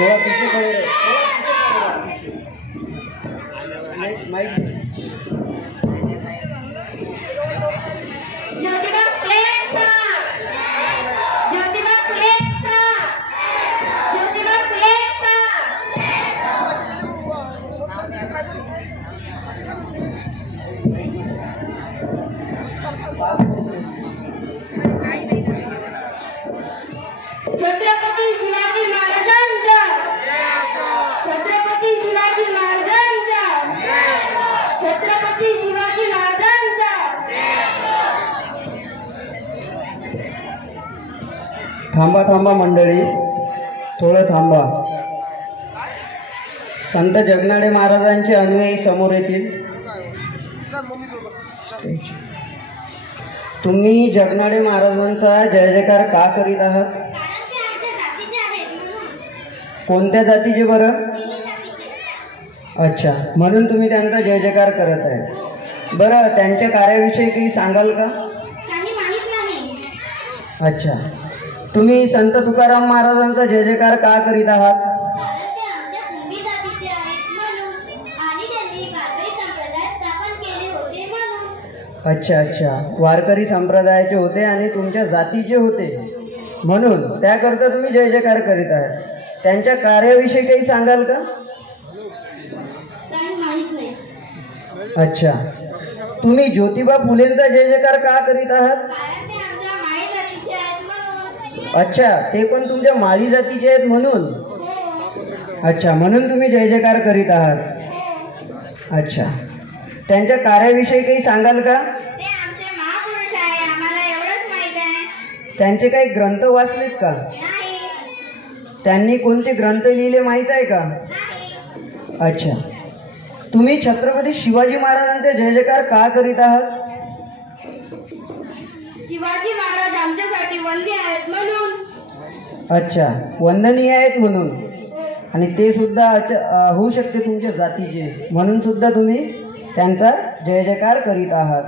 थोड़ा पीछे खड़े रहो, नेक्स्ट माइक। ज्योतिबा फुलेंचा ज्योतिबा फुलेंचा ज्योतिबा फुलेंचा छत्रपती शिवाजी महाराजांचा छत्रपती शिवाजी महाराजांचा छत्रपती शिवाजी महाराजांचा। थांबा थांबा मंडळी, थोडं थांबा। संत जगनाडे महाराजांचे अनुयायी समोर येतील। तुम्ही जगनाडे महाराजांचा जय जयकार का करीत आहात? कोणत्या जातीचे बरं? अच्छा, म्हणून तुम्ही त्यांचा जय जयकार करत आहे। बरं, त्यांच्या कार्याविषयी काही सांगाल का? अच्छा, तुम्ही संत तुकाराम महाराजांचा जय जयकार का करीत आहात? अच्छा अच्छा, वारकरी संप्रदायाचे होते आणि तुमच्या जातीचे होते, म्हणून त्याकरता तुम्ही जय जयकार करीत आहात। त्यांच्या कार्याविषयी काही सांगाल का? अच्छा, तुम्ही ज्योतिबा फुलेंचा जय जयकार का करीत आहात? अच्छा, ते पण तुमच्या माळी जातीचे आहेत म्हणून? अच्छा, म्हणून तुम्ही जय जयकार करीत आहात। अच्छा, त्यांच्या कार्याविषयी काही सांगाल का? त्यांचे काही ग्रंथ वाचलेत का? त्यांनी कोणते ग्रंथ लिहिले माहीत आहे का? अच्छा, तुम्ही छत्रपती शिवाजी महाराजांचे जय जयकार का करीत आहात? शिवाजी महाराज आमच्यासाठी वंदनीय आहेत म्हणून। अच्छा, वंदनीय आहेत म्हणून, आणि ते सुद्धा होऊ शकते तुमच्या जातीचे, म्हणून सुद्धा तुम्ही त्यांचा जय जयकार करीत आहात।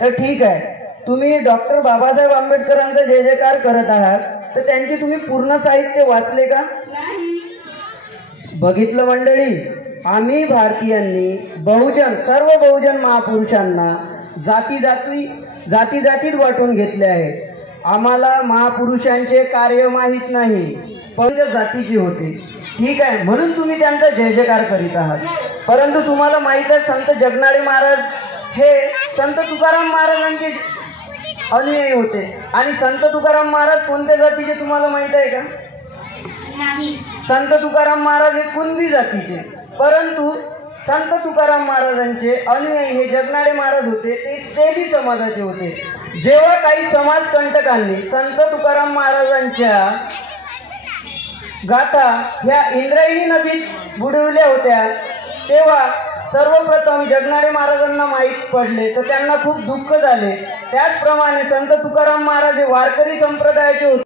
तर ठीक आहे, तुम्ही डॉक्टर बाबासाहेब आंबेडकरांचा जय जयकार करत आहात, तर त्यांचे तुम्ही पूर्ण साहित्य वाचले का? बघितलं मंडळी, आम्ही भारतीयांनी सर्व बहुजन महापुरुषांना जाती जातीत वाटून घेतले आहे। आम्हाला महापुरुषांचे कार्य माहीत नाही, पण जातीचे होते, ठीक आहे, म्हणून तुम्ही त्यांचा जय जयकार करीत आहात। परंतु तुम्हाला माहीत आहे, संत जगनाडे महाराज हे संत तुकाराम महाराजांचे अनुयायी होते, आणि संत तुकाराम महाराज कोणत्या जातीचे तुम्हाला माहीत आहे का? संत तुकाराम महाराज हे कुणबी जातीचे, परंतु संत तुकाराम महाराजांचे अनुयायी हे जगनाडे महाराज होते, ते तेली समाजाचे होते। जेव्हा काही समाजकंटकांनी संत तुकाराम महाराजांच्या गाथा ह्या इंद्रायणी नदीत बुडवल्या होत्या, तेव्हा सर्वप्रथम जगनाडे महाराजांना माहीत पडले, तर त्यांना खूप दुःख झाले। त्याचप्रमाणे संत तुकाराम महाराज हे वारकरी संप्रदायाचे होते।